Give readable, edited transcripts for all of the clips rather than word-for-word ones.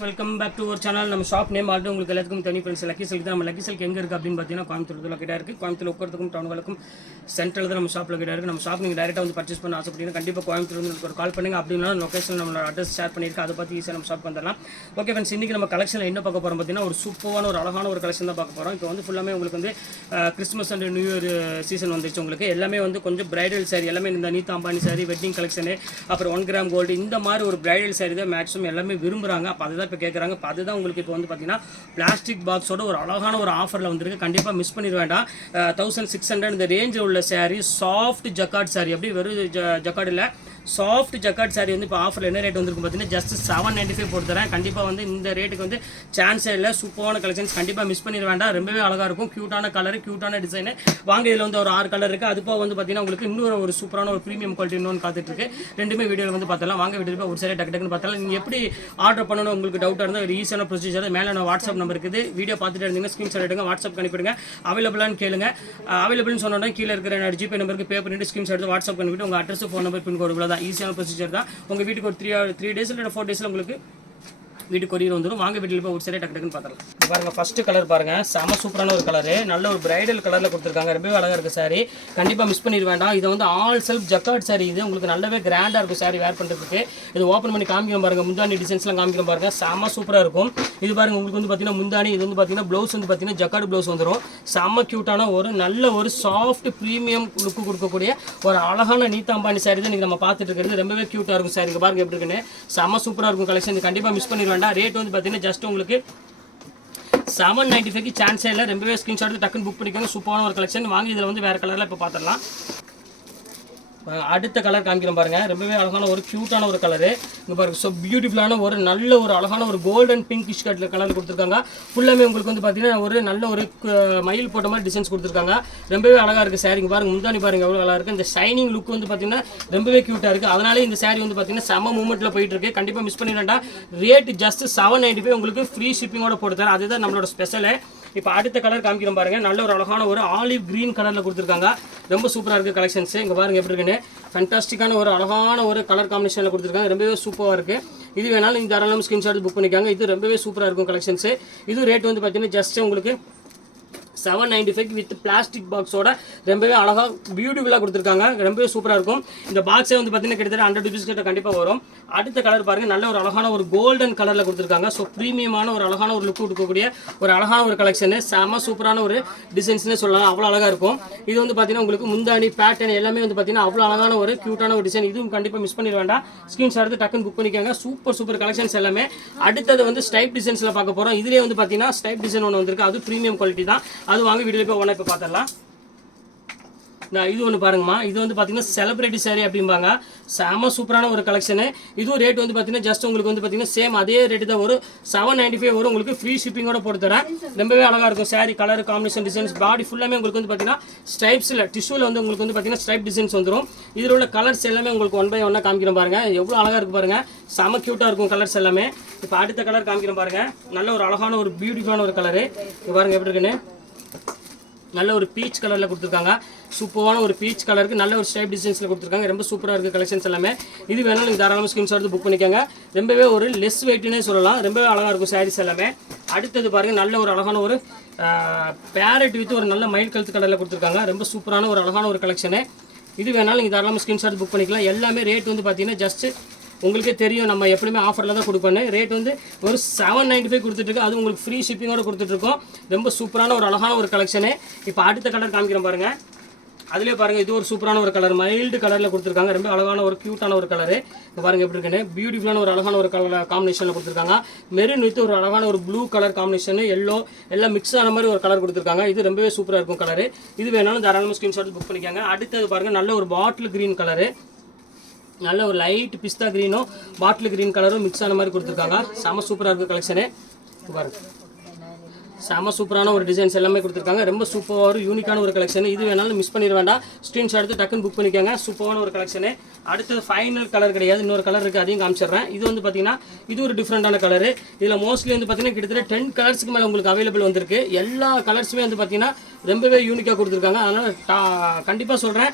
Welcome back to ஒரு channel. நம்ம shop name already உங்களுக்கு எல்லாத்துக்கும் தனி ஃப்ரெண்ட்ஸ் லக்கி சில்க் தான். நம்ம லக்கி சில்க் எங்கே இருக்குது அப்படின்னு பார்த்தீங்கன்னா கோயம்புத்தூர் கிட்ட இருக்குது. கோயம்புத்தூர் உட்கிறதுக்கும் டவுனுக்கும் சென்ட்ரல் தான் நம்ம ஷாப்பில் கிட்ட இருக்குது. நம்ம ஷாப் நீங்கள் டேரெக்டாக வந்து பர்ச்சேஸ் பண்ண ஆசைப்பட்டீங்கன்னா கண்டிப்பாக கோயம்புத்தூர் வந்து ஒரு கால் பண்ணுங்கள். அப்படின்னா லொக்கேஷன் நம்மளோட அட்ரஸ் ஷேர் பண்ணியிருக்கேன். அதை பற்றி ஈஸியாக நம்ம ஷாப் வந்துடலாம். ஓகே ஃப்ரெண்ட்ஸ், இன்றைக்கி நம்ம கலெக்ஷனில் என்ன பார்க்க போகிறோம் பார்த்தீங்கன்னா ஒரு சூப்பரான ஒரு அழகான ஒரு கலெக்ஷன் தான் பார்க்க போகிறோம். இப்போ வந்து ஃபுல்லாமே உங்களுக்கு வந்து Christmas and new year season வந்துச்சு. உங்களுக்கு எல்லாமே வந்து கொஞ்சம் பிரைடல் சாரி எல்லாமே இந்த நீதா அம்பானி சாரி, வெட்டிங் கலெக்ஷனு, அப்புறம் 1 கிராம் கோல்டு இந்த மாதிரி ஒரு பிரைடல் சாரி தான் மேக்ஸிமம் எல்லாமே விரும்புகிறாங்க. அப்போ அதுதான் இப்போ கேட்குறாங்க. அதுதான் உங்களுக்கு இப்போ வந்து பார்த்தீங்கன்னா பிளாஸ்டிக் பாக்ஸோட ஒரு அழகான ஒரு ஆஃபரில் வந்துருக்கு. கண்டிப்பாக மிஸ் பண்ணிட வேண்டாம். 1600 இந்த ரேஞ்சில் உள்ள சாரீ, சாஃப்ட் ஜக்கார்ட் சாரி, அப்படி வெறும் ஜக்கார்டு இல்லை, சாஃப்ட் ஜக்கார்ட் சாரி வந்து இப்போ ஆஃபரில் என்ன ரேட் வந்துருக்கு பார்த்தீங்கன்னா ஜஸ்ட் 795 போட்டு தரேன். கண்டிப்பாக வந்து இந்த ரேட்டுக்கு வந்து சான்ஸே இல்லை. சூப்பரான கலெக்ஷன்ஸ், கண்டிப்பாக மிஸ் பண்ணிட வேண்டாம். ரொம்பவே அழகாக இருக்கும். க்யூட்டான கலர், க்யூட்டான டிசைனு. வாங்க, இதில் வந்து ஒரு 6 கலர் இருக்குது. அதுப்போ வந்து பார்த்தீங்கன்னா உங்களுக்கு இன்னொரு ஒரு சூப்பரான ஒரு ப்ரீமியம் குவாலிட்டி இன்னொன்று காத்துட்ருக்கு. ரெண்டுமே வீடியோவில் வந்து பார்த்தலாம். வாங்க, வீடியோ ஒரு சைடு டக்கு டக்குன்னு பார்த்தலாம். நீங்கள் எப்படி ஆர்டர் பண்ணணும் உங்களுக்கு டவுட்டாக இருந்தால் ஒரு ஈஸியான ப்ரொசீஜர். மேலே நான் வாட்ஸ்அப் நம்பர் இருக்குது. வீடியோ பார்த்துட்டு இருந்தீங்கன்னா ஸ்க்ரீன்ஷாட் எடுங்க, வாட்ஸ்அப் அனுப்பிடுங்க. அவைலபிளான்னு கேளுங்க. அவைலபிள்னு சொன்னோன்னா கீழே இருக்கிற ஜிபே நம்பருக்கு பே பண்ணிட்டு ஸ்க்ரீன்ஷாட் எடுத்து வாட்ஸ்அப் பண்ணிவிட்டு உங்கள் அட்ரஸ், ஃபோன் நம்பர், பின்கோடு இவ்வளோ தான். ஈஸியான ப்ரொசீஜர் தான். உங்கள் வீட்டுக்கு ஒரு 3 டேஸ் இல்லை 4 டேஸில் உங்களுக்கு வீட்டுக்கு கொரியர் வந்துடும். வாங்க, வீட்டில் போய் ஒரு சரி டக்கு டக்குன்னு பார்த்துக்கலாம். பாருங்கள், ஃபஸ்ட்டு கலர் பாருங்கள், செம சூப்பரான ஒரு கலரு. நல்ல ஒரு பிரைடல் கலரில் கொடுத்துருக்காங்க. ரொம்பவே அழகாக இருக்குது சாரி. கண்டிப்பாக மிஸ் பண்ணிட வேண்டாம். இது வந்து ஆல் செல்ஃப் ஜக்கார்ட் சாரி. இது உங்களுக்கு நல்லாவே கிராண்டாக இருக்கும் சாரி வேர் பண்ணுறதுக்கு. இது ஓப்பன் பண்ணி காமிக்கிறோம் பாருங்கள். முந்தானி டிசைன்ஸ்லாம் காமிக்கிறோம் பாருங்கள். செம சூப்பராக இருக்கும். இது பாருங்கள், உங்களுக்கு வந்து பார்த்தீங்கன்னா முந்தானி, இது வந்து பார்த்தீங்கன்னா ப்ளவுஸ் வந்து பார்த்தீங்கன்னா ஜக்கார்டு ப்ளவுஸ் வந்துடும். செம க்யூட்டான ஒரு நல்ல ஒரு சாஃப்ட் ப்ரீமியம் லுக்கு கொடுக்கக்கூடிய ஒரு அழகான நீதா அம்பானி சாரி தான் நீங்கள் நம்ம பார்த்துட்டு இருக்கிறது. ரொம்பவே க்யூட்டாக இருக்கும் சாரி. பாருங்கள் எப்படி இருக்குன்னு. செம சூப்பராக இருக்கும் கலெக்ஷன். இது கண்டிப்பாக மிஸ் பண்ணிட வேண்டாம். ரேட் வந்து பார்த்தீங்கன்னா ஜஸ்ட் உங்களுக்கு 795 சான்ஸே இல்லை. ரொம்பவே ஸ்கிரீன்ஷாட் எடுத்து டக்குன்னு புக் பண்ணிக்கோங்க. சூப்பரான ஒரு கலெக்ஷன். வாங்கி இதில் வந்து வேறு கலரில் இப்போ பார்த்துடலாம். அடுத்த கலர் காமிக்கிறோம் பாருங்கள். ரொம்பவே அழகான ஒரு க்யூட்டான ஒரு கலரு. இங்கே பாருங்கள், ஸோ பியூட்டிஃபுல்லான ஒரு நல்ல ஒரு அழகான ஒரு கோல்டன் பிங்கிஷ் கலர் கொடுத்துருக்காங்க. ஃபுல்லாமே உங்களுக்கு வந்து பார்த்தீங்கன்னா ஒரு நல்ல ஒரு மயில் போட்ட மாதிரி டிசைன்ஸ் கொடுத்துருக்காங்க. ரொம்பவே அழகாக இருக்குது சாரி. இங்கே பாருங்கள், முந்தானி பாருங்கள் எவ்வளோ அழகாக இருக்குது. இந்த ஷைனிங் லுக் வந்து பார்த்தீங்கன்னா ரொம்பவே க்யூட்டாக இருக்குது. அதனால இந்த சாரி வந்து பார்த்தீங்கன்னா செம மூமெண்ட்டில் போயிட்டு இருக்கு. கண்டிப்பாக மிஸ் பண்ணிடா. ரேட் ஜஸ்ட் 795 உங்களுக்கு ஃப்ரீ ஷிப்பிங்கோட போட்டு தரேன். அதுதான் நம்மளோட ஸ்பெஷலு. இப்போ அடுத்த கலர் காமிக்கிறோம் பாருங்கள். நல்ல ஒரு அழகான ஒரு ஆலிவ் க்ரீன் கலரில் கொடுத்துருக்காங்க. ரொம்ப சூப்பராக இருக்குது கலெக்ஷன்ஸ். இங்கே பாருங்கள் எப்படி இருக்குன்னு. ஃபேண்டாஸ்டிக்கான ஒரு அழகான ஒரு கலர் காம்பினேஷனில் கொடுத்துருக்காங்க. ரொம்பவே சூப்பராக இருக்குது. இது வேணாலும் நீங்கள் தாராளமாக ஸ்க்ரீன்ஷாட் புக் பண்ணிக்காங்க. இது ரொம்பவே சூப்பராக இருக்கும் கலெக்ஷன்ஸு. இது ரேட் வந்து பார்த்தீங்கன்னா ஜஸ்ட் உங்களுக்கு 795 வித் பிளாஸ்டிக் பாக்ஸோட ரொம்பவே அழகாக பியூட்டிஃபுல்லாக கொடுத்துருக்காங்க. ரொம்பவே சூப்பராக இருக்கும். இந்த பாக்ஸே வந்து பார்த்தீங்கன்னா கிட்டத்தட்ட 100 rupees கிட்ட கண்டிப்பாக வரும். அடுத்த கலர் பாருங்கள், நல்ல ஒரு அழகான ஒரு கோல்டன் கலரில் கொடுத்துருக்காங்க. ஸோ ப்ரீமியமான ஒரு அழகான ஒரு லுக் கொடுக்கக்கூடிய ஒரு அழகான ஒரு கலெக்ஷனு. செம சூப்பரான ஒரு டிசைன்ஸ்னே சொல்லலாம். அவ்வளோ அழகாக இருக்கும். இது வந்து பார்த்தீங்கன்னா உங்களுக்கு முந்தாணி பேட்டர்ன் எல்லாமே வந்து பார்த்தீங்கன்னா அவ்வளோ அழகான ஒரு க்யூட்டான ஒரு டிசைன். இதுவும் கண்டிப்பாக மிஸ் பண்ணிட வேண்டாம். ஸ்க்ரீன்ஷாட் எடுத்து டக்குன்னு புக் பண்ணிக்கோங்க. சூப்பர் கலெக்ஷன்ஸ் எல்லாமே. அடுத்தது வந்து ஸ்டைப் டிசைன்ஸில் பார்க்க போகிறோம். இதுலேயே வந்து பார்த்தீங்கன்னா ஸ்டைப் டிசைன் ஒன்று வந்திருக்கு. அது ப்ரீமியம் குவாலிட்டி தான். அது வாங்க வீடியோவில் போய் ஒன்றா இப்போ பார்த்துடலாம். இது ஒன்று பாருங்கம்மா. இது வந்து பார்த்தீங்கன்னா செலிபிரிட்டி சாரி அப்படிம்பாங்க. செம சூப்பரான ஒரு கலெக்ஷனு. இதுவும் ரேட் வந்து பார்த்தீங்கன்னா ஜஸ்ட் உங்களுக்கு வந்து பார்த்தீங்கன்னா சேம் அதே ரேட்டு தான் வரும். 795 வரும். உங்களுக்கு ஃப்ரீ ஷிப்பிங்கோட போட்டு தரேன். ரொம்பவே அழகாக இருக்கும் சாரி. கலர் காம்பினேஷன், டிசைன்ஸ், பாடி ஃபுல்லாமே உங்களுக்கு வந்து பார்த்தீங்கன்னா ஸ்ட்ரைப்ஸில் டிஷ்யூவில் வந்து உங்களுக்கு வந்து பார்த்தீங்கன்னா ஸ்ட்ரைப் டிசைன்ஸ் வந்துடும். இதில் உள்ள கலர்ஸ் எல்லாமே உங்களுக்கு 1 by 1 காமிக்கிறோம் பாருங்கள். எவ்வளோ அழகாக இருக்குது பாருங்கள். செம க்யூட்டாக இருக்கும் கலர்ஸ் எல்லாமே. இப்போ அடுத்த கலர் காமிக்கிறோம் பாருங்கள். நல்ல ஒரு அழகான ஒரு பியூட்டிஃபுல்லான ஒரு கலரு. இப்போ பாருங்கள் எப்படி இருக்குன்னு. நல்ல ஒரு பீச் கலரில் கொடுத்துருக்காங்க. சூப்பரான ஒரு பீச் கலருக்கு நல்ல ஒரு ஸ்டைப் டிசைன்ஸில் கொடுத்துருக்காங்க. ரொம்ப சூப்பராக இருக்குது கலெக்ஷன்ஸ் எல்லாமே. இது வேணாலும் நீங்கள் தாராளமாக ஸ்க்ரீன்ஷாட் எடுத்து புக் பண்ணிக்கோங்க. ரொம்பவே ஒரு லெஸ் வெயிட்னே சொல்லலாம். ரொம்பவே அழகாக இருக்கும் சாரீஸ் எல்லாமே. அடுத்தது பாருங்கள், நல்ல ஒரு அழகான ஒரு பேரட் வித் ஒரு நல்ல மயில் கழுத்து கலரில் கொடுத்துருக்காங்க. ரொம்ப சூப்பரான ஒரு அழகான ஒரு கலெக்ஷனு. இது வேணாலும் நீங்கள் தாராளமாக ஸ்க்ரீன்ஷாட் புக் பண்ணிக்கலாம். எல்லாமே ரேட் வந்து பார்த்தீங்கன்னா ஜஸ்ட் உங்களுக்கே தெரியும், நம்ம எப்படியுமே ஆஃபரில் தான் கொடுப்பேன். ரேட் வந்து ஒரு 795 கொடுத்துட்ருக்கு. அது உங்களுக்கு ஃப்ரீ ஷிப்பிங்கோடு கொடுத்துட்ருக்கோம். ரொம்ப சூப்பரான ஒரு அழகான ஒரு கலெக்ஷனு. இப்போ அடுத்த கலர் காமிக்கிறோம் பாருங்கள். அதிலே பாருங்கள், இது ஒரு சூப்பரான ஒரு கலர், மைல்டு கலரில் கொடுத்துருக்காங்க. ரொம்ப அழகான ஒரு க்யூட்டான ஒரு கலரு. இப்போ பாருங்கள் எப்படி இருக்குன்னு. பியூட்டிஃபுல்லான ஒரு அழகான ஒரு கலர் காம்பினேஷனில் கொடுத்துருக்காங்க. மெரூன் வித் ஒரு அழகான ஒரு ப்ளூ கலர் காம்பினேஷனு, எல்லோ எல்லாம் மிக்ஸ் ஆன மாதிரி ஒரு கலர் கொடுத்துருக்காங்க. இது ரொம்பவே சூப்பராக இருக்கும் கலரு. இது வேணாலும் தாராளமாக ஸ்க்ரீன்ஷாட் புக் பண்ணிக்காங்க. அடுத்தது பாருங்கள், நல்ல ஒரு பாட்டில் க்ரீன் கலரு. நல்ல ஒரு லைட் பிஸ்தா க்ரீனும் பாட்டில் க்ரீன் கலரும் மிக்ஸ் ஆன மாதிரி கொடுத்துருக்காங்க. செம சூப்பராக இருக்குது கலெக்ஷனு. பாருங்கள், செம சூப்பரான ஒரு டிசைன்ஸ் எல்லாமே கொடுத்துருக்காங்க. ரொம்ப சூப்பராக ஒரு யூனிக்கான ஒரு கலெக்ஷன். இது வேணாலும் மிஸ் பண்ணிட வேண்டாம். ஸ்க்ரீன்ஷாட் எடுத்து டக்குன்னு புக் பண்ணிக்கோங்க. சூப்பரான ஒரு கலெக்ஷனு. அடுத்தது ஃபைனல் கலர் கிடையாது, இன்னொரு கலர் இருக்குது, அதையும் காமிச்சிடுறேன். இது வந்து பார்த்தீங்கன்னா இது ஒரு டிஃப்ரெண்டான கலரு. இதில் மோஸ்ட்லி வந்து பார்த்தீங்கன்னா கிட்டத்தட்ட 10 கலர்ஸுக்கு மேலே உங்களுக்கு அவைலபிள் வந்திருக்கு. எல்லா கலர்ஸுமே வந்து பார்த்தீங்கன்னா ரொம்பவே யூனிக்காக கொடுத்துருக்காங்க. அதனால் கண்டிப்பாக சொல்கிறேன்,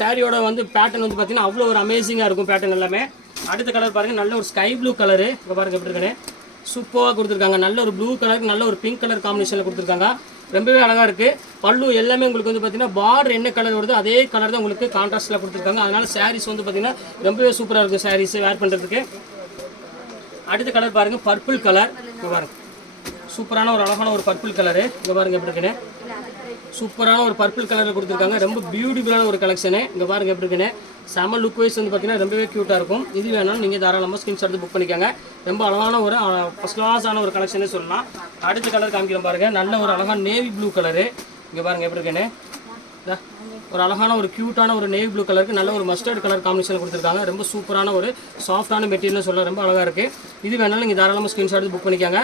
சாரியோட வந்து பேட்டர்ன் வந்து பார்த்தீங்கன்னா அவ்வளோ ஒரு அமேசிங்காக இருக்கும் பேட்டர்ன் எல்லாமே. அடுத்த கலர் பாருங்கள், நல்ல ஒரு ஸ்கை ப்ளூ கலரு. இப்போ பாருங்கள் எப்படி இருக்குன்னு. சூப்பராக கொடுத்துருக்காங்க. நல்ல ஒரு ப்ளூ கலருக்கு நல்ல ஒரு பிங்க் கலர் காம்பினேஷனில் கொடுத்துருக்காங்க. ரொம்பவே அழகாக இருக்குது. பல்லு எல்லாமே உங்களுக்கு வந்து பார்த்தீங்கன்னா பார்டர் என்ன கலர் வருதோ அதே கலர் தான் உங்களுக்கு கான்ட்ராஸ்ட்டில் கொடுத்துருக்காங்க. அதனால் சாரீஸ் வந்து பார்த்தீங்கன்னா ரொம்பவே சூப்பராக இருக்கும் சாரீஸ் வேர் பண்ணுறதுக்கு. அடுத்த கலர் பாருங்கள், பர்பிள் கலர். இங்கே பாருங்கள், சூப்பரான ஒரு அழகான ஒரு பர்பிள் கலரு. இங்கே பாருங்கள் எப்படி இருக்குன்னு, சூப்பரான ஒரு பர்பிள் கலரில் கொடுத்துருக்காங்க. ரொம்ப பியூட்டிஃபுல்லான ஒரு கலெக்ஷனு. இங்கே பாருங்கள் எப்படி இருக்குன்னு, செம லுக் வைஸ் வந்து பார்த்தீங்கன்னா ரொம்பவே க்யூட்டாக இருக்கும். இது வேணாலும் நீங்கள் தாராளமாக ஸ்கிரீன்ஷாட் எடுத்து புக் பண்ணிக்கோங்க. ரொம்ப அழகான ஒரு ஃபஸ்ட் கிளாஸான ஒரு கலெக்ஷனே சொல்லலாம். அடுத்த கலர் காமிக்கிறோம் பாருங்கள், நல்ல ஒரு அழகான நேவி ப்ளூ கலரு. இங்கே பாருங்கள் எப்படி இருக்குன்னு, ஒரு அழகான ஒரு க்யூட்டான ஒரு நேவி ப்ளூ கலருக்கு நல்ல ஒரு மஸ்டர்ட் கலர் காம்பினேஷன் கொடுத்துருக்காங்க. ரொம்ப சூப்பரான ஒரு சாஃப்டான மெட்டீரியல் சொல்ல ரொம்ப அழகாக இருக்குது. இது வேணாலும் நீங்கள் தாராளமாக ஸ்கிரீன்ஷாட் எடுத்து புக் பண்ணிக்கோங்க.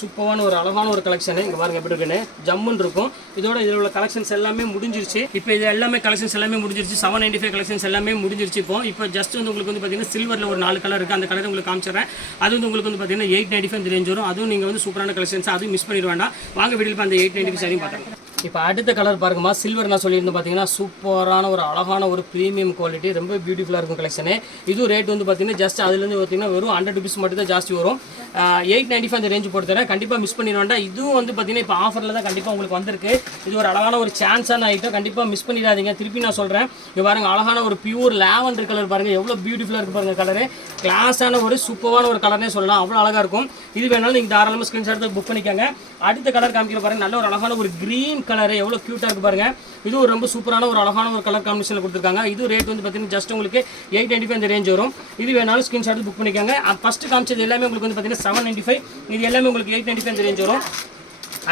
சூப்பரான ஒரு அழகான ஒரு கலெக்ஷன். இங்கே பாருங்க எப்படி இருக்குன்னு, ஜம்முன்னு இருக்கும். இதோட இதில் உள்ள கலெக்ஷன்ஸ் எல்லாமே முடிஞ்சிருச்சு. இப்போ இது எல்லாமே கலெக்ஷன்ஸ் எல்லாமே முடிஞ்சிருச்சு. 795 கலெக்ஷன்ஸ் எல்லாமே முடிஞ்சிருச்சு. இப்போ ஜஸ்ட் வந்து உங்களுக்கு வந்து பார்த்தீங்கன்னா சில்வரில் ஒரு 4 கலர் இருக்குது. அந்த கலர் உங்களுக்கு காமிச்சிடுறேன். அது வந்து உங்களுக்கு வந்து பார்த்தீங்கன்னா 895 இந்த ரேஞ்ச் வரும். அதுவும் நீங்கள் வந்து சூப்பரான கலெக்ஷன்ஸ், அதுவும் மிஸ் பண்ணிட வேண்டாம். வாங்க வீடியோவில் அந்த 895 சரியும் பார்க்கலாம். இப்போ அடுத்த கலர் பாருங்கம்மா, சில்வர் நான் சொல்லியிருந்தேன் பார்த்தீங்கன்னா சூப்பரான ஒரு அழகான ஒரு ப்ரீமியம் குவாலிட்டி, ரொம்ப பியூட்டிஃபுல்லாக இருக்கும் கலெக்ஷனு. இதுவும் ரேட் வந்து பார்த்தீங்கன்னா ஜஸ்ட் அதுலேருந்து பார்த்தீங்கன்னா வெறும் 100 rupees மட்டும் தான் ஜாஸ்தி வரும். 895 அந்த ரேஞ்சு போட்டு தரேன். கண்டிப்பாக மிஸ் பண்ணிட வேண்டாம். இதுவும் வந்து பார்த்தீங்கன்னா இப்போ ஆஃபரில் தான் கண்டிப்பாக உங்களுக்கு வந்திருக்கு. இது ஒரு அழகான ஒரு சான்ஸான ஐட்டம், கண்டிப்பாக மிஸ் பண்ணிடாதீங்க. திருப்பி நான் சொல்கிறேன், இங்கே பாருங்கள் அழகான ஒரு பியூர் லாவெண்டர் கலர் பாருங்கள், எவ்வளோ பியூட்டிஃபுல்லாக இருக்குது பாருங்கள் கலரு. கிளாஸான ஒரு சூப்பரான ஒரு கலர்னே சொல்லலாம், அவ்வளோ அழகாக இருக்கும். இது வேணாலும் நீங்கள் தாராளமாக ஸ்க்ரீன்ஷாட் புக் பண்ணிக்கோங்க. அடுத்த கலர் காமிக்கிற பாருங்கள், நல்ல ஒரு அழகான ஒரு க்ரீன் கலர், எவ்வளோ க்யூட்டாக இருக்குது பாருங்கள். இது ஒரு ரொம்ப சூப்பரான ஒரு அழகான ஒரு கலர் காம்பினேஷனில் கொடுத்துருக்காங்க. இது ரேட் வந்து பார்த்தீங்கன்னா ஜஸ்ட் உங்களுக்கு 895 இந்த ரேஞ்ச் வரும். இது வேணாலும் ஸ்க்ரீன்ஷாட் புக் பண்ணிக்கோங்க. ஃபஸ்ட்டு காமிச்சது எல்லாமே உங்களுக்கு வந்து பார்த்தீங்கன்னா 795, இது எல்லாமே உங்களுக்கு 895 இந்த ரேஞ்ச் வரும்.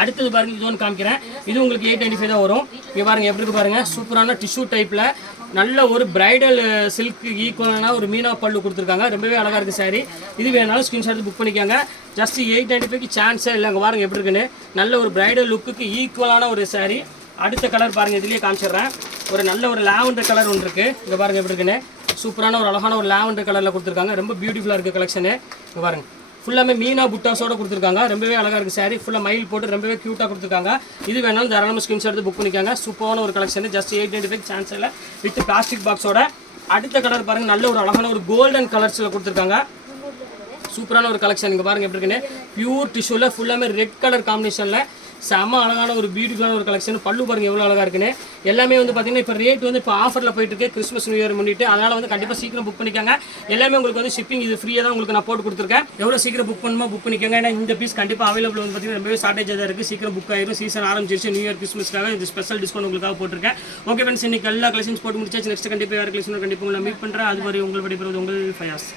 அடுத்தது பாருங்கள், இது ஒன்று காமிக்கிறேன். இது உங்களுக்கு 895 தான் வரும். இங்கே பாருங்கள் எப்படி இருக்கு பாருங்கள், சூப்பரான டிஷ்யூ டைப்பில் நல்ல ஒரு பிரைடல் சில்க்கு ஈக்குவலான ஒரு மீனா பல்லு கொடுத்துருக்காங்க. ரொம்பவே அழகாக இருக்குது சாரி. இது வேணாலும் ஸ்க்ரீன்ஷாட் புக் பண்ணிக்கோங்க. ஜஸ்ட் 895க்கு சான்ஸே இல்லை. அங்கே பாருங்கள் எப்படி இருக்குன்னு, நல்ல ஒரு பிரைடல் லுக்குக்கு ஈக்குவலான ஒரு சாரி. அடுத்த கலர் பாருங்கள், இதுலேயே காமிச்சிடுறேன். ஒரு நல்ல ஒரு லாவெண்டர் கலர் ஒன்று இருக்குது. இங்கே பாருங்கள் எப்படி இருக்குன்னு, சூப்பரான ஒரு அழகான ஒரு லாவெண்டர் கலரில் கொடுத்துருக்காங்க. ரொம்ப பியூட்டிஃபுல்லாக இருக்குது கலெக்ஷனு. இங்கே பாருங்கள், ஃபுல்லாமே மீனா புட்டாஸோட கொடுத்துருக்காங்க. ரொம்பவே அழகாக இருக்குது சாரி. ஃபுல்லாக மயில் போட்டு ரொம்பவே க்யூட்டாக கொடுத்துருக்காங்க. இது வேணாலும் தாராளமாக ஸ்க்ரீன்ஷாட் எடுத்து புக் பண்ணிக்காங்க. சூப்பரான ஒரு கலெக்ஷன், ஜஸ்ட் 895 சான்ஸ் இல்லை, வித் பிளாஸ்டிக் பாக்ஸோட. அடுத்த கலர் பாருங்கள், நல்ல ஒரு அழகான ஒரு கோல்டன் கலர்ஸில் கொடுத்துருக்காங்க. சூப்பரான ஒரு கலெக்ஷன். இங்கே பாருங்கள் எப்படி இருக்குன்னு, பியூர் டிஷ்யூவில் ஃபுல்லாமே ரெட் கலர் காம்பினேஷனில் செம்ம அழகான ஒரு பியூட்டிஃபுல்லான ஒரு கலெக்ஷன். பல்லு பாருங்கள் எவ்வளோ அழகாக இருக்குன்னு. எல்லாமே வந்து பார்த்தீங்கன்னா இப்போ ரேட் வந்து இப்போ ஆஃபரில் போயிட்டு இருக்கு, கிறிஸ்மஸ் நியூ இயர் முன்னிட்டு. அதனால் வந்து கண்டிப்பாக சீக்கிரம் புக் பண்ணிக்கோங்க. எல்லாமே உங்களுக்கு வந்து ஷிப்பிங் இது ஃப்ரீயாக தான் உங்களுக்கு நான் போட்டு கொடுத்துருக்கேன். எவ்வளோ சீக்கிரம் புக் பண்ணுமோ புக் பண்ணிக்கோங்க. ஏன்னா இந்த பீஸ் கண்டிப்பாக அவைலபிள் வந்து பார்த்தீங்கன்னா ரொம்பவே ஷார்ட்டேஜாக தான் இருக்குது. சீக்கிரம் புக் ஆயிரும். சீசன் ஆரம்பிச்சிருச்சு, நியூ இயர் கிறிஸ்மஸ்க்காக இது ஸ்பெஷல் டிஸ்கவுண்ட் உங்களுக்காக போட்டிருக்கேன். ஓகே ஃப்ரெண்ட்ஸ், இன்னைக்கு எல்லா கலெக்ஷன்ஸ் போட்டு முடிச்சாச்சு. நெக்ஸ்ட் கண்டிப்பாக வேறு கலெக்ஷன் கண்டிப்பாக உங்களை மீட் பண்ணுறேன். அது மாதிரி உங்கள் விடைபெறுவது உங்கள் ஃபயாஸ்.